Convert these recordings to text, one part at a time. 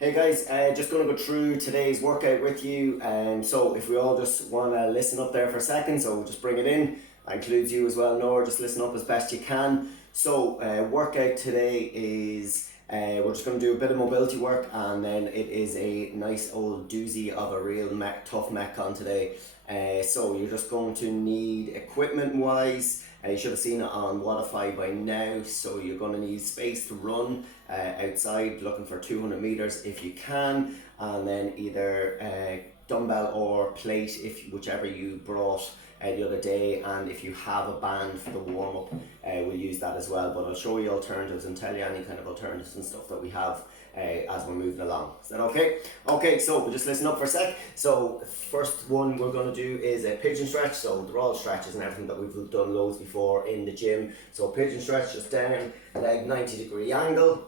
Hey guys, just going to go through today's workout with you. So if we all just want to listen up there for a second, so we'll just bring it in. That includes you as well, Nora. Just listen up as best you can. So workout today is we're just going to do a bit of mobility work, and then it is a nice old doozy of a real tough metcon today. So you're just going to need equipment wise. You should have seen it on Wodify by now. So you're going to need space to run outside, looking for 200 meters if you can, and then either dumbbell or plate, if whichever you brought the other day, and if you have a band for the warm up, we'll use that as well. But I'll show you alternatives and tell you any kind of alternatives and stuff that we have as we're moving along. Is that okay? Okay, so we'll just listen up for a sec. So first one we're going to do is a pigeon stretch. So they're all stretches and everything that we've done loads before in the gym. So pigeon stretch, just down, leg 90-degree angle.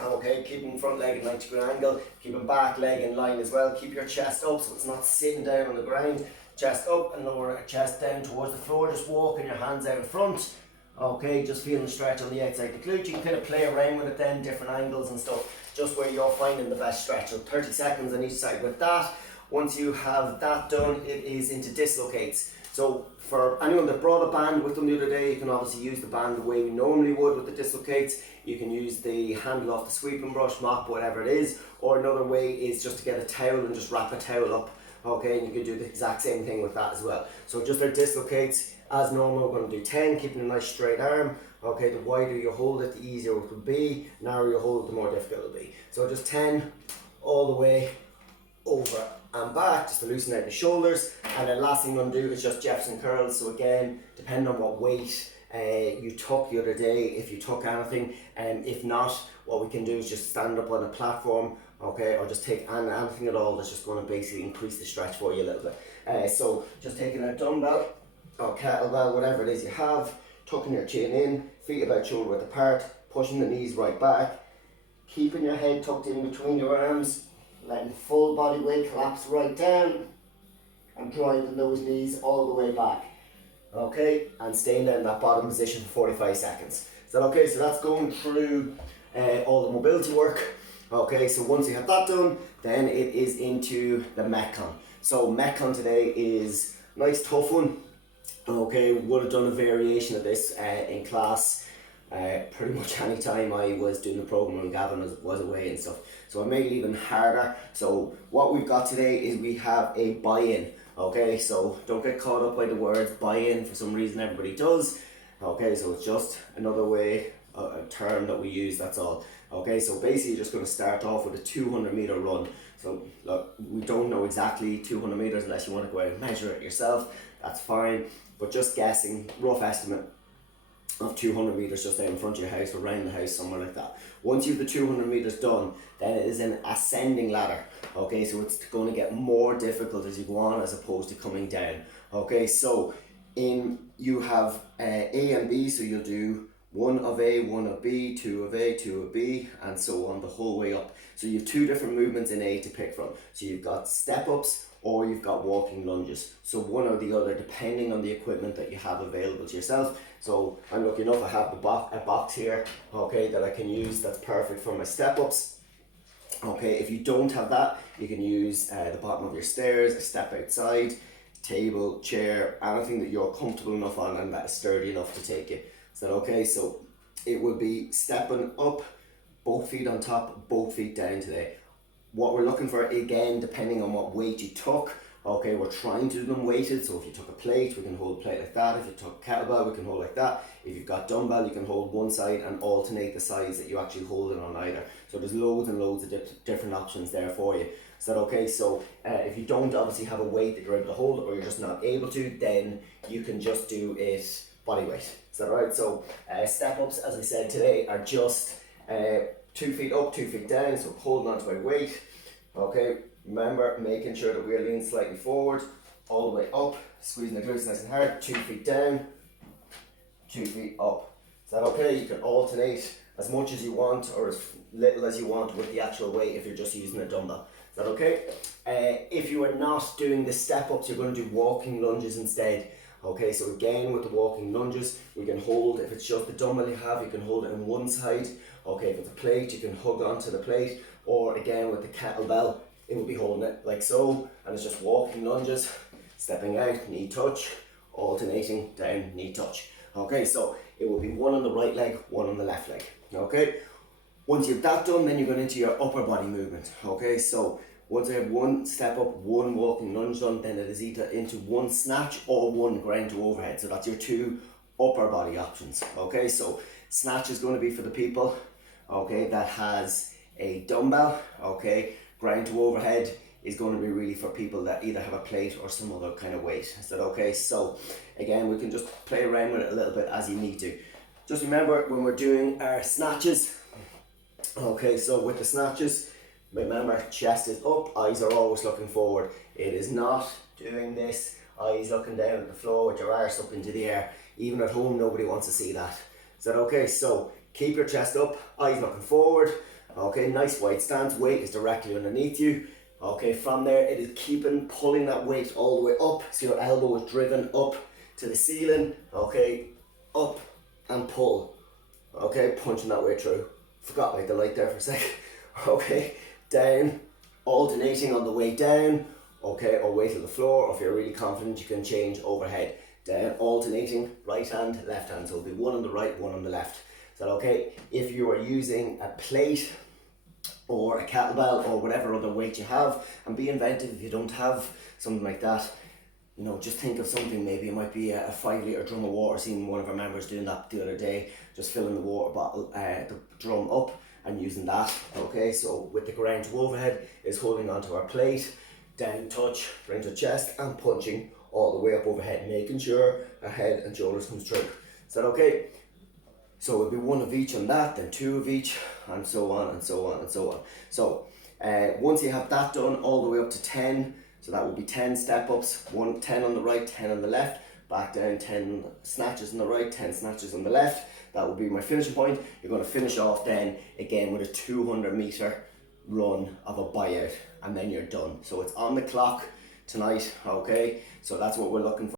Okay, keeping front leg at 90-degree angle, keeping back leg in line as well. Keep your chest up so it's not sitting down on the ground. Chest up and lower chest down towards the floor. Just walking your hands out in front. Okay, just feeling the stretch on the outside of the glute. You can kind of play around with it then, different angles and stuff, just where you're finding the best stretch. So 30 seconds on each side with that. Once you have that done, it is into dislocates. So for anyone that brought a band with them the other day, you can obviously use the band the way we normally would with the dislocates. You can use the handle off the sweeping brush, mop, whatever it is. Or another way is just to get a towel and just wrap a towel up. Okay, and you can do the exact same thing with that as well. So just our dislocates, as normal, we're going to do 10, keeping a nice straight arm. Okay, the wider you hold it, the easier it will be. The narrower you hold it, the more difficult it will be. So just 10 all the way over and back, just to loosen out the shoulders. And then last thing I'm going to do is just Jefferson curls. So again, depending on what weight you took the other day, if you took anything, and if not, what we can do is just stand up on a platform, okay, or just take anything at all that's just going to basically increase the stretch for you a little bit. So just taking a dumbbell or kettlebell, whatever it is you have, tucking your chin in, feet about shoulder width apart, pushing the knees right back, keeping your head tucked in between your arms, letting full body weight collapse right down, and driving those knees all the way back. Okay, and staying there in that bottom position for 45 seconds. Is that okay? So that's going through all the mobility work. Okay, so once you have that done, then it is into the metcon. So metcon today is a nice tough one. Okay, would have done a variation of this in class pretty much any time I was doing the program when Gavin was away and stuff. So I made it even harder. So what we've got today is we have a buy-in. Okay, so don't get caught up by the words buy-in. For some reason everybody does. Okay, so it's just another way, a term that we use, that's all. Okay, so basically you're just going to start off with a 200 meter run. So look, we don't know exactly 200 meters unless you want to go out and measure it yourself. That's fine, but just guessing, rough estimate of 200 meters just out in front of your house or around the house, somewhere like that. Once you've the 200 meters done, then it is an ascending ladder. Okay, so it's going to get more difficult as you go on as opposed to coming down. Okay, so you have A and B, so you'll do 1 of A, 1 of B, 2 of A, 2 of B, and so on the whole way up. So you have two different movements in A to pick from. So you've got step ups or you've got walking lunges. So one or the other, depending on the equipment that you have available to yourself. So I'm lucky enough, I have a box here, okay, that I can use that's perfect for my step ups. Okay, if you don't have that, you can use the bottom of your stairs, a step outside, table, chair, anything that you're comfortable enough on and that is sturdy enough to take it. Is that okay? So it would be stepping up, both feet on top, both feet down today. What we're looking for, again, depending on what weight you took, okay, we're trying to do them weighted. So if you took a plate, we can hold a plate like that. If you took a kettlebell, we can hold like that. If you've got dumbbell, you can hold one side and alternate the sides that you actually hold it on either. So there's loads and loads of different options there for you. Is that okay? So if you don't obviously have a weight that you're able to hold, or you're just not able to, then you can just do it body weight. Is that right? So step ups, as I said today, are just 2 feet up, 2 feet down, so holding on to my weight. Okay, remember making sure that we're leaning slightly forward, all the way up, squeezing the glutes nice and hard, 2 feet down, 2 feet up. Is that okay? You can alternate as much as you want or as little as you want with the actual weight if you're just using a dumbbell. Is that okay? If you are not doing the step ups, you're going to do walking lunges instead. Okay, so again with the walking lunges, we can hold, if it's just the dumbbell you have, you can hold it on one side. Okay, if it's a plate, you can hug onto the plate, or again with the kettlebell, it will be holding it like so, and it's just walking lunges, stepping out, knee touch, alternating down, knee touch. Okay, so it will be one on the right leg, one on the left leg. Okay, once you've that done, then you're going into your upper body movement. Okay, so once I have one step up, one walking lunge done, then it is either into one snatch or one ground to overhead. So that's your two upper body options. Okay, so snatch is going to be for the people, okay, that has a dumbbell. Okay, ground to overhead is going to be really for people that either have a plate or some other kind of weight. Is that okay? So again, we can just play around with it a little bit as you need to. Just remember when we're doing our snatches, okay, so with the snatches, remember chest is up, eyes are always looking forward. It is not doing this, eyes looking down at the floor with your arse up into the air. Even at home, nobody wants to see that. Is that okay? So keep your chest up, eyes looking forward. Okay, nice wide stance, weight is directly underneath you. Okay, from there it is pulling that weight all the way up, so your elbow is driven up to the ceiling. Okay, up and pull. Okay, punching that way through. Forgot about the light there for a sec. Okay, down, alternating on the way down. Okay, or way to the floor, or if you're really confident, you can change overhead. Down, alternating, right hand, left hand. So it'll be one on the right, one on the left. Is that okay? If you are using a plate or a kettlebell or whatever other weight you have, and be inventive if you don't have something like that. You know, just think of something, maybe it might be a 5 litre drum of water. Seen one of our members doing that the other day, just filling the water bottle, the drum up and using that. Okay, so with the ground to overhead is holding onto our plate, down touch, bring to chest and punching all the way up overhead, making sure our head and shoulders comes through. Is that okay? So it'll be one of each on that, then two of each, and so on and so on and so on. So once you have that done all the way up to 10, so that will be 10 step ups, 10 on the right, 10 on the left, back down, 10 snatches on the right, 10 snatches on the left. That will be my finishing point. You're going to finish off then again with a 200 meter run of a buyout, and then you're done. So it's on the clock tonight, okay? So that's what we're looking for.